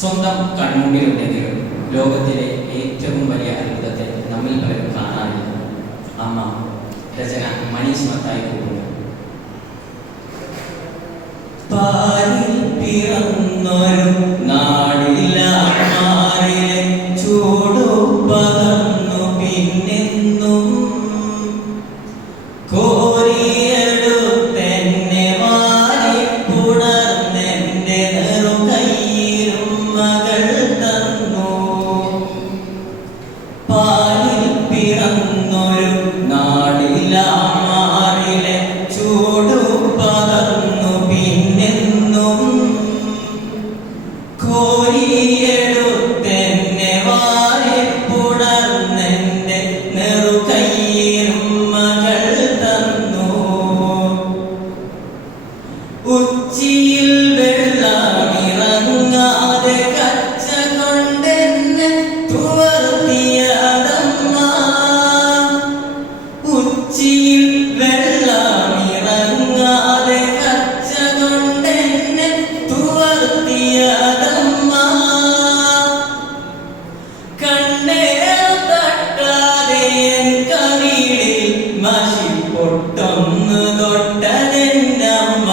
സ്വന്തം കൺമുമ്പിലുണ്ടെങ്കിലും ലോകത്തിലെ ഏറ്റവും വലിയ അത്ഭുതത്തെ നമ്മിൽ പലരും കാണാറില്ല. അമ്മ. രചന മനീഷ് മത്തായി കൂട്ടുന്നു. പാലിൽ പിറന്നൊരു നാടിലെ ചൂടു പകർന്നു പിന്നെന്നും കോരിയെടുത്തെന്നെ വാരിപ്പുണർന്നെന്റെ നെറുകൈയിലും മകൾ തന്നു. പാലിൽ പിറന്നൊരു നാടിലെ ചൂടു പകർന്നു പിന്നെന്നും കോരിയെടുത്തെന്നെ വാരിപ്പുണർന്നെന്റെ നെറുകൈയിലും മകൾ തന്നു. ഉച്ചിയിൽ വെള്ളമിറങ്ങാതെ കച്ച കൊണ്ടെന്നെ തുവർത്തിയതമ്മ. ഉച്ചിയിൽ വെള്ളമിറങ്ങാതെ കച്ച കൊണ്ടെന്നെ തുവർത്തിയതമ്മ. കണ്ണേറു തട്ടാതെ എൻ കവിളിൽ മഷിപ്പൊട്ടൊന്ന് തൊട്ടതെന്നമ്മ.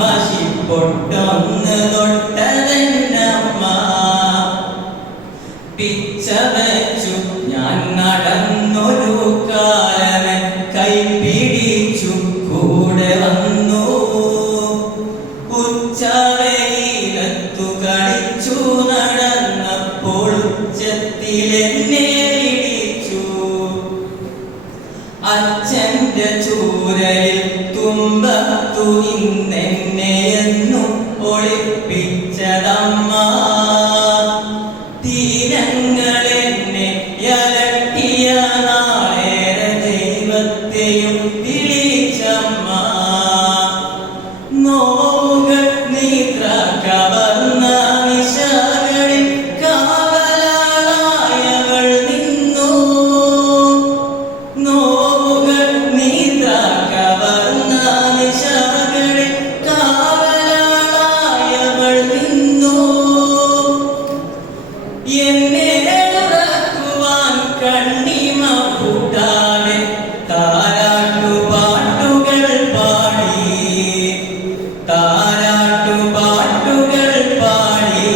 മഷിപ്പൊട്ടൊന്ന് തൊട്ടതെന്നമ്മ. പിച്ച വെച്ചു ഞാൻ നടന്നൊരു കാലമൻ കൈപിടിച്ചു കൂടെ വന്നു. ഉച്ചവെയിലത്തു കളിച്ചു നടന്നപ്പോൾ ഉച്ചത്തിലെന്നെ ഇടിച്ചു. അച്ഛന്റെ ചൂരലിൽ തുമ്പത്തു നിന്നെന്നെയെന്നും ഒളിപ്പിച്ചതമ്മ. തീരങ്ങളെന്നെ യലട്ടിയ നാളേറെ ദൈവത്തെയും വിളിച്ചമ്മ. നോവുകൾ നിദ്ര കവർന്ന നിശകളിൽ കാവലാളായവൾ നിന്നു. നോവുകൾ നിദ്ര കവർന്ന നിശകളിൽ കാവലാളായവൾ നിന്നു. എന്നെ ഉറക്കുവാൻ കണ്ണിമ പൂട്ടാതെ താരാട്ടുപാട്ടുകൾ പാടി. താരാട്ടുപാട്ടുകൾ പാടി.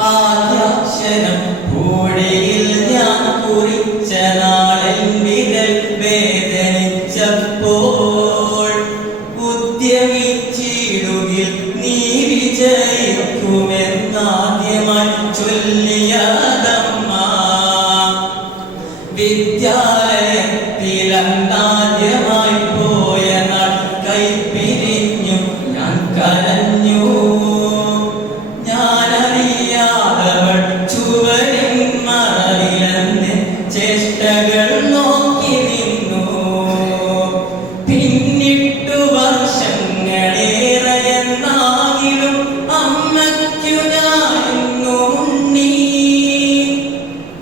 ആദ്യാക്ഷരം പൂഴയിൽ ഞാൻ കുറിച്ച നാളിൽ വിരൽ വേദനിച്ചപ്പോൾ ഉദ്യമിച്ചിടുകിൽ നീ വിജയിക്കുമെന്നാദ്യമായി ചൊല്ലിയതമ്മ. വിദ്യാലയത്തിലന്നാദ്യമായി പോയ നാൾ കൈപിരിഞ്ഞു ഞാൻ കരഞ്ഞു. ഞാനറിയാതവൾ ചുവരിൻ മറവിലെന്ന് ചേഷ്ടകൾ നോക്കി നിന്നു. പിന്നിട്ടു വർഷങ്ങളേറെയെന്നാകിലും അമ്മയ്ക്കു ഞാനിന്നു ഉണ്ണി.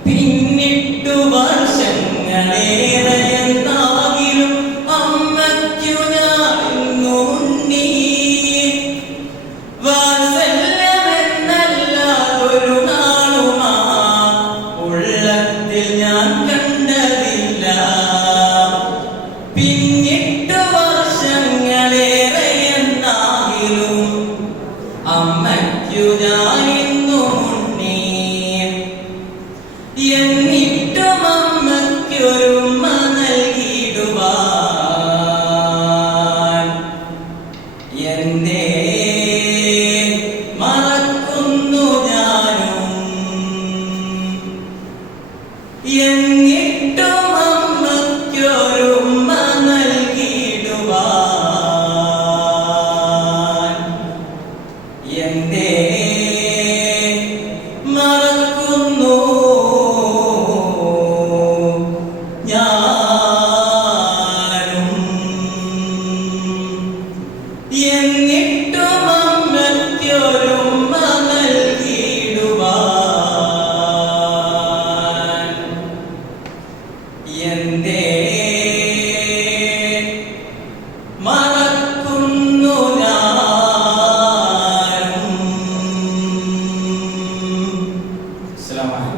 പിന്നിട്ടു വർഷങ്ങളേറെയെന്നാകിലും അമ്മയ്ക്കു ഞാനിന്നു ഉണ്ണി. വാത്സല്യമെന്നല്ലാതൊരു നാളുമാ ഉള്ളത്തിൽ ഞാൻ കണ്ടതില്ല. പിന്നിട്ടു വർഷങ്ങളേറെയെന്നാകിലും അമ്മയ്ക്കു ഞാനിന്നു ഉണ്ണി. എന്നിട്ടും അമ്മയ്ക്കൊരുമ്മ നൽകിയിടുവാൻ എന്നെ മറക്കുന്നു ഞാനും. എന്നിട്ടും അമ്മയ്ക്കൊരുമ്മ നൽകിയിടുവാൻ എന്നെ മറക്കുന്നു ഞാനും. എന്നിട്ടും അസ്സലാമു അലൈക്കും.